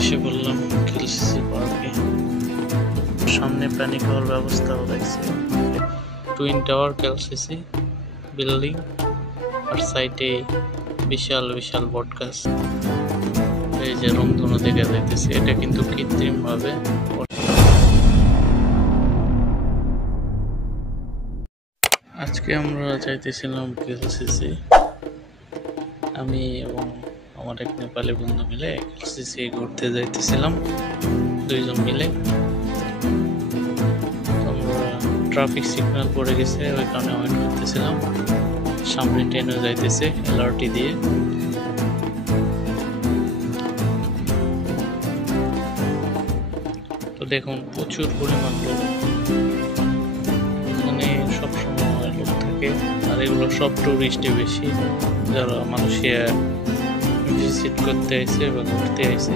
এসে বললাম কেলসিসি পার্কে। সামনে পানি খাওয়ার ব্যবস্থাও রয়েছে। টুইন টাওয়ার কেলসিসি বিল্ডিং, আর সাইডে বিশাল বিশাল বটগাছ। এই যে রংধনু দেখা যাইতেছে, এটা কিন্তু কৃত্রিম ভাবে। আজকে আমরা যাইতেছিলাম কেলসিসি, আমি এবং আমার এক নেপালি বন্ধু মিলে কেলসিসি ঘুরতে যাইতেছিলাম, দুইজন মিলে। আমরা ট্রাফিক সিগন্যাল পড়ে গেছে, ওই কারণে ওয়েট করতেছিলাম। সামনে ট্রেনও যাইতেছে এলআরটি দিয়ে। তো দেখুন প্রচুর পরিমাণ লোক, এখানে সবসময় লোক থাকে। আর এগুলো সব টুরিস্টই বেশি, যারা মালয়েশিয়া ভিজিট করতে আসে বা ঘুরতে আসে।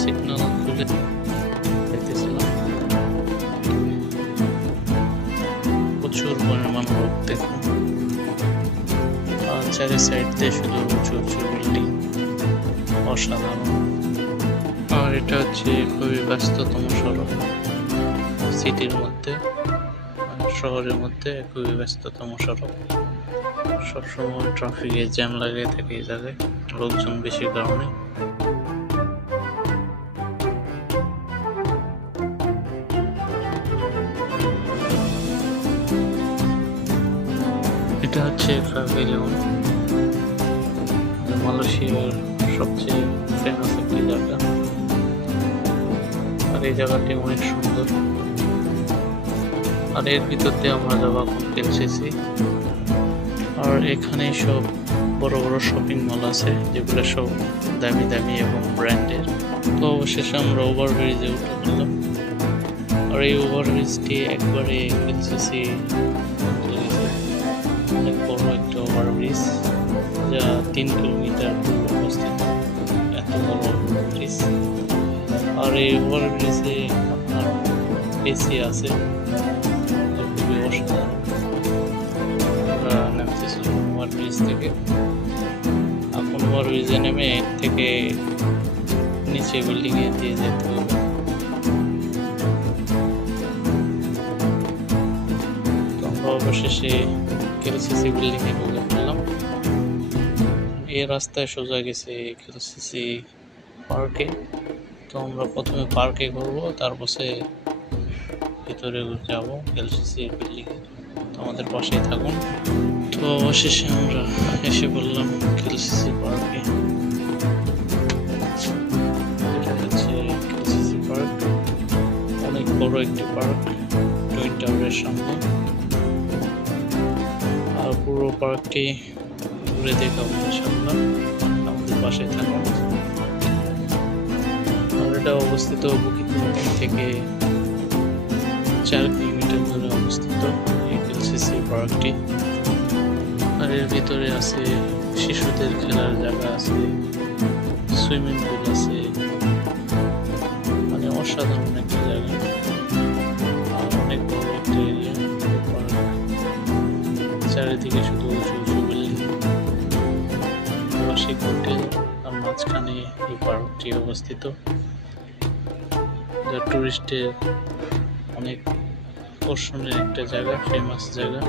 সিগন্যাল খুলে যাইতেছিলাম, প্রচুর পরিমাণ লোক দেখুন। আর চারি সাইড দিয়ে শুধু উঁচু উঁচু বিল্ডিং, অসাধারণ। আর এটা হচ্ছে খুবই ব্যস্ততম সড়ক সিটির মধ্যে, শহরের মধ্যে খুবই ব্যস্ততম সড়ক। সবসময় ট্রাফিকে জ্যাম লাগিয়ে থাকে এই জায়গায়, লোকজন বেশির কারণে। এটা হচ্ছে প্যাভিলিয়ন, মালয়েশিয়ার সবচেয়ে ফেমাস একটি জায়গা। আর এই জায়গাটি অনেক সুন্দর। আর এর ভিতর দিয়ে আমরা যাবো এখন কেলসিসি। আর এখানে সব বড় বড় শপিং মল আছে, যেগুলো সব দামি দামি এবং ব্র্যান্ডের। তো অবশেষে আমরা ওভারব্রিজে উঠে গেলাম। আর এই ওভারব্রিজটি একবারে কেলসিসি অনেক বড় একটা ওভারব্রিজ, যা 3 কিলোমিটার দূর অবস্থিত। এত বড় ওভারব্রিজ। আর এই ওভারব্রিজে আপনার এসি আছে, খুবই অসাধারণ। আমরা নামতেছিলাম ওভারব্রিজ থেকে। এখন ওভারব্রিজে নেমে থেকে নিচে বিল্ডিংয়ে দিয়ে যেতে হবে। তো আমরা অবশেষে কেলসিসি বিল্ডিংয়ে ঢুকে পড়লাম। এই রাস্তায় সোজা গেছে কেলসিসি পার্কে। তো আমরা প্রথমে পার্কে ঘুরবো, তারপরে ভিতরে যাব কেলসিসি বিল্ডিংয়ে। তো আমাদের পাশেই থাকুন। তো অবশেষে আমরা এসে বললাম কেলসিসি পার্কে। এটা হচ্ছে কেলসিসি পার্ক, অনেক বড় একটি পার্ক টুইন টাওয়ারের সামনে। আর পুরো পার্কটি ঘুরে দেখাবো ইনশাআল্লাহ, আমাদের পাশে থাকুন। আর এটা অবস্থিত বুকিত থেকে 4 কিলোমিটার দূরে অবস্থিত এই কেলসিসি পার্কটি। আর এর ভিতরে আছে শিশুদের খেলার জায়গা আছে, সুইমিং পুল আছে, মানে অসাধারণ একটা জায়গা। আর অনেক বড় একটা এরিয়া। চারিদিকে শুধু উঁচু উঁচু বিল্ডিং, আবাসিক হোটেল, আর মাঝখানে এই পার্কটি অবস্থিত, যা টুরিস্টের অনেক আকর্ষণের একটা জায়গা, ফেমাস জায়গা।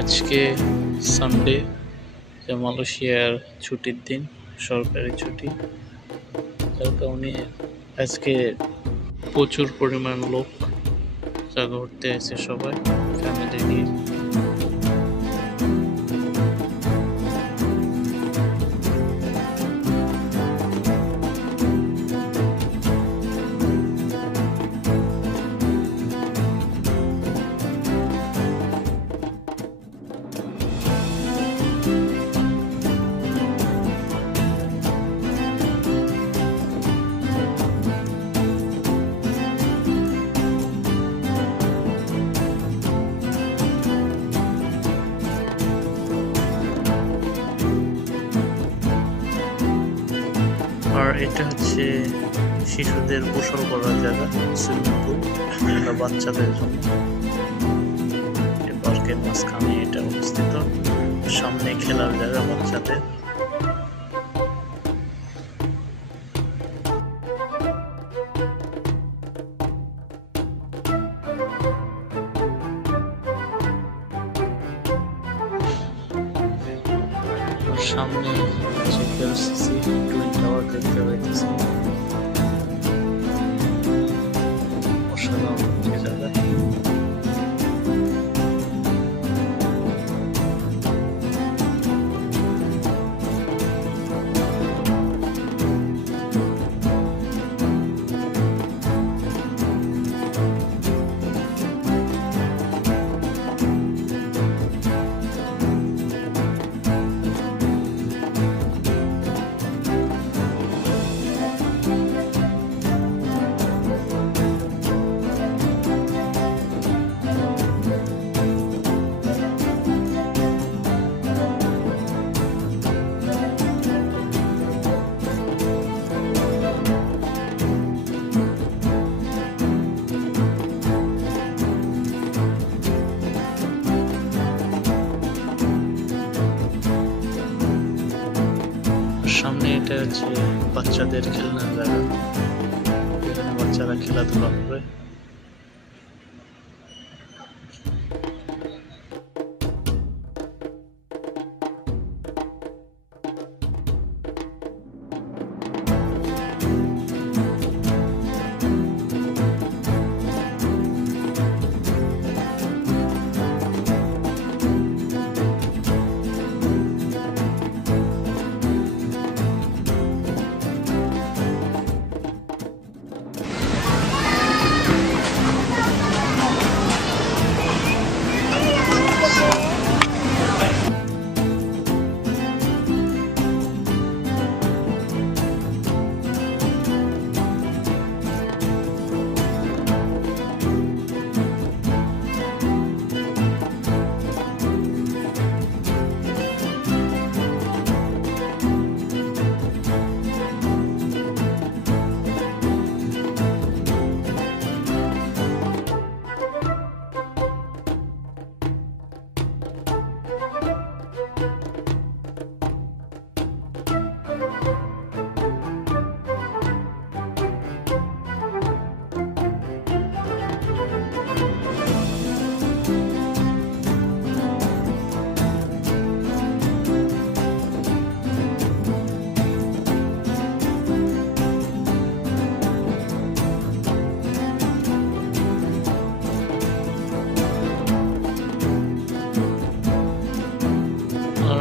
আজকে সানডে, মালয়েশিয়ার ছুটির দিন, সরকারি ছুটি, যার কারণে আজকে প্রচুর পরিমাণ লোক যা ঘুরতে এসে সবাই ফ্যামিলি নিয়ে। আর এটা হচ্ছে শিশুদের গোসল করার জায়গা, সুইমিং পুল, এটা বাচ্চাদের জন্য। পার্কের মাঝখানে এটা অবস্থিত, সামনে খেলার জায়গা বাচ্চাদের। সামনে KLCC টুইন টাওয়ার দেখতে পাইতেছি, অসাধারণ একটি জায়গা। সামনে এটা হচ্ছে বাচ্চাদের খেলনার জায়গা, এখানে বাচ্চারা খেলাধুলা করে।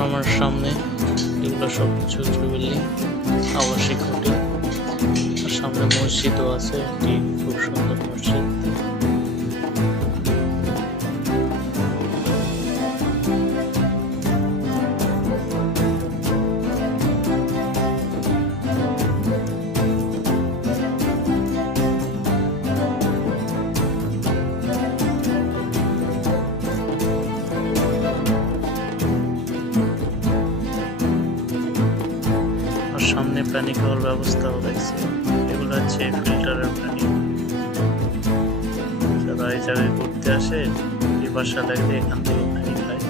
আমার সামনে এগুলো সব কিছু বিল্ডিং, আবাসিক হোটেল, আর সামনে মসজিদও আছে, একটি খুব সুন্দর মসজিদ। সামনে পানি খাওয়ার ব্যবস্থাও দেখছি, এগুলো হচ্ছে ফিল্টারের পানি। যারা এই জায়গায় ঘুরতে আসে, পিপাসা লাগলে এখান থেকে পানি খায়।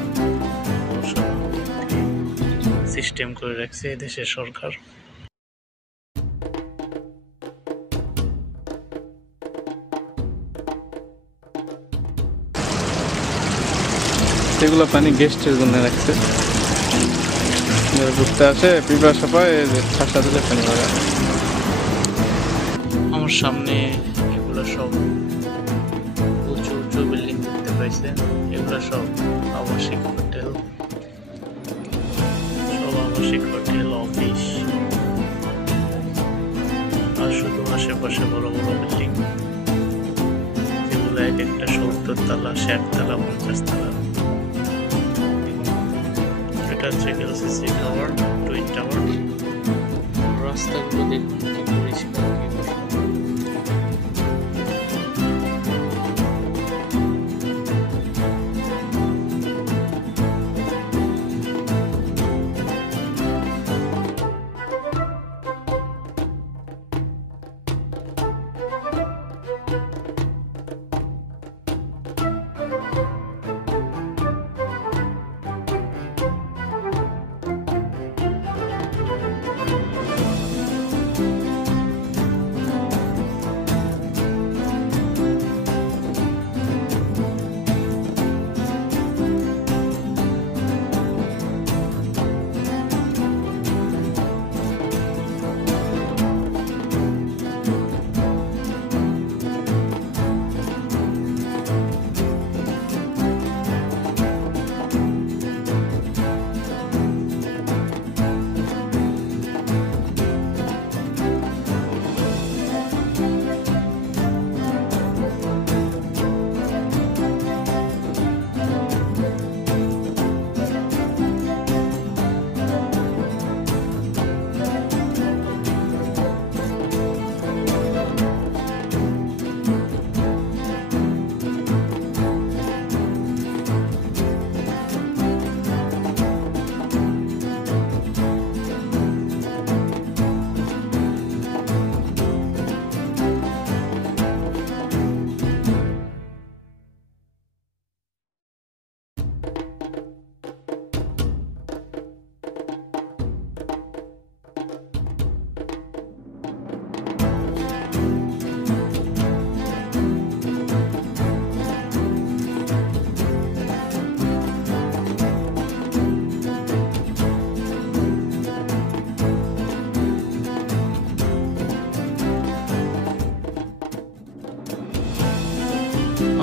সিস্টেম করে রাখছে এই দেশের সরকার। এগুলো পানি গেস্টের জন্য রাখছে, ঘুরতে আসে পিপাসা পায়, ঠাসা দিলে পানি পাবে। আমার সামনে এগুলো সব উঁচু উঁচু বিল্ডিং দেখতে পাইছে, এগুলো সব আবাসিক হোটেল, সব আবাসিক হোটেল অফিস, আর শুধু আশেপাশে বড় বড় বিল্ডিং, যেগুলো এক একটা 70 তলা, 60 তলা, 50 তলা। এটা হচ্ছে এলসিসি টাওয়ার, টুইন টাওয়ার। রাস্তাগুলো দেখুন কি পরিষ্কার, কি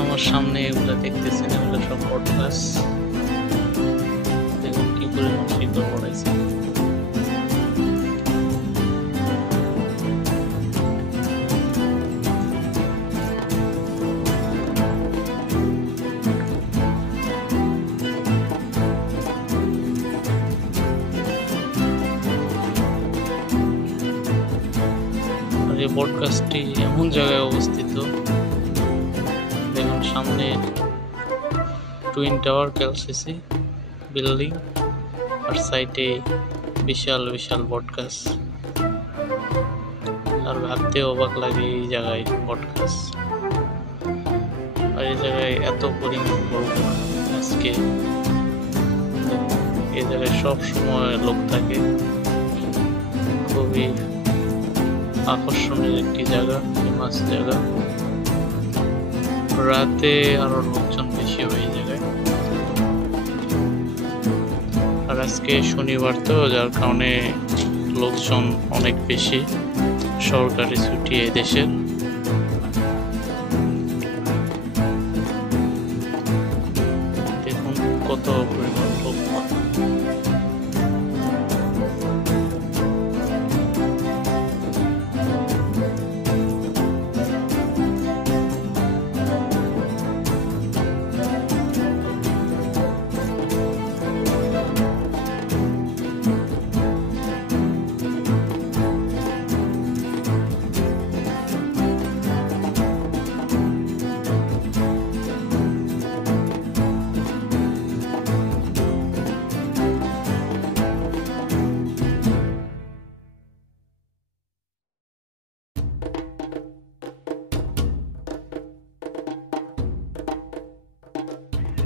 আমার সামনে এগুলো দেখতেছেন, এগুলো সব বট গাছ, দেখুন কি পরিমাণ শিকড় পড়াইছে। আর এই বট গাছটি এমন জায়গায় অবস্থিত, দেখুন সামনে টুইন টাওয়ার এলসিসি বিল্ডিং, আর সাইডে বিশাল বিশাল বট গাছ। আর ভাবতে অবাক লাগে এই জায়গায় বট গাছ, আর এই জায়গায় এত পরিমাণ লোক। আজকে এই জায়গায় সব সময় লোক থাকে, খুবই আকর্ষণীয় একটি জায়গা, ফেমাস জায়গা। রাতে আরো লোকজন বেশি হয় এই জায়গায়। আর আজকে শনিবার তো, যার কারণে লোকজন অনেক বেশি, সরকারি ছুটি এই দেশের। দেখুন কত পরিমাণ লোক।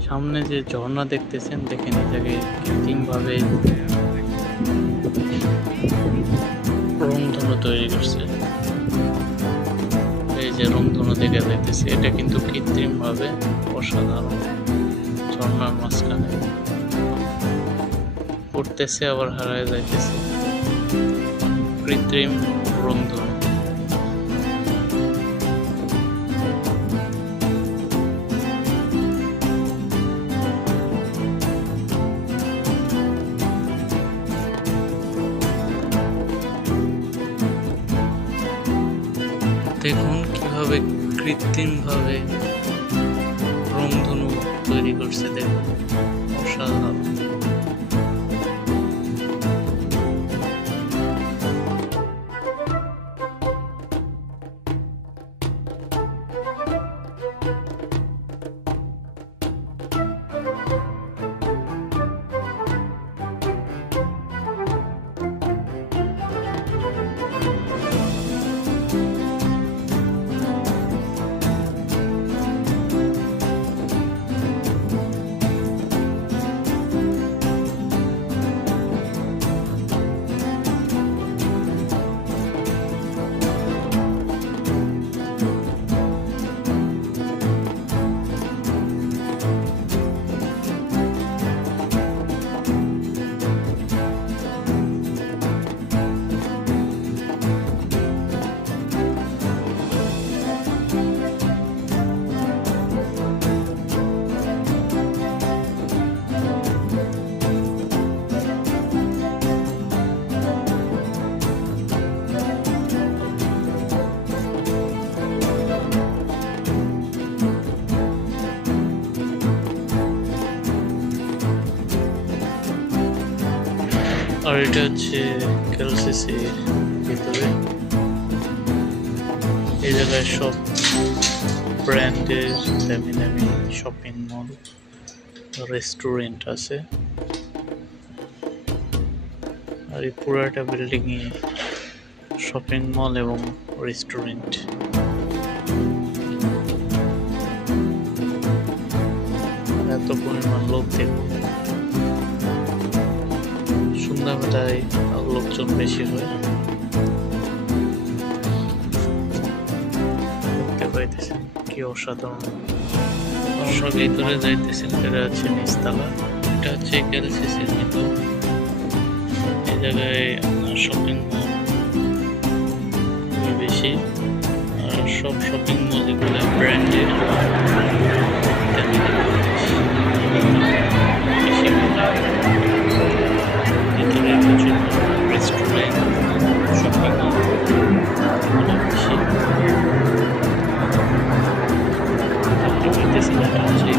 সামনে যে ঝর্ণা দেখতেছেন, দেখেন এই জায়গায় কৃত্রিমভাবে রংধনু তৈরি করছে। এই যে রংধনু দেখা যাইতেছে, এটা কিন্তু কৃত্রিমভাবে, অসাধারণ ঝর্ণার মাঝখানে উঠতেছে আবার হারায় যাইতেছে। কৃত্রিম রংধনু। দেখুন কিভাবে কৃত্রিমভাবে রংধনু তৈরি করছে, দেখুন অসাধারণ। আর এটা হচ্ছে কেএলসিসি ভিতরে। এই জায়গায় সব ব্র্যান্ডের দামি দামি শপিং মল, রেস্টুরেন্ট আছে। আর এই পুরাটা বিল্ডিংয়ে শপিং মল এবং রেস্টুরেন্ট। এত পরিমাণ লোক দেখুন, সন্ধ্যাবেলায় লোকজন বেশি হয়। দেখতে পাইতেছেন কি অসাধারণ। আমরা ভিতরে যাইতেছেন, এটা হচ্ছে নিচতলা। এটা হচ্ছে কেএলসিসির ভিতর। এই জায়গায় শপিং মল বেশি, আর সব শপিং মল এগুলো ব্র্যান্ডের। রেস্টুরেন্ট, শপিং মল অনেক বেশি। দেখতে পাইতেছেন এটা হচ্ছে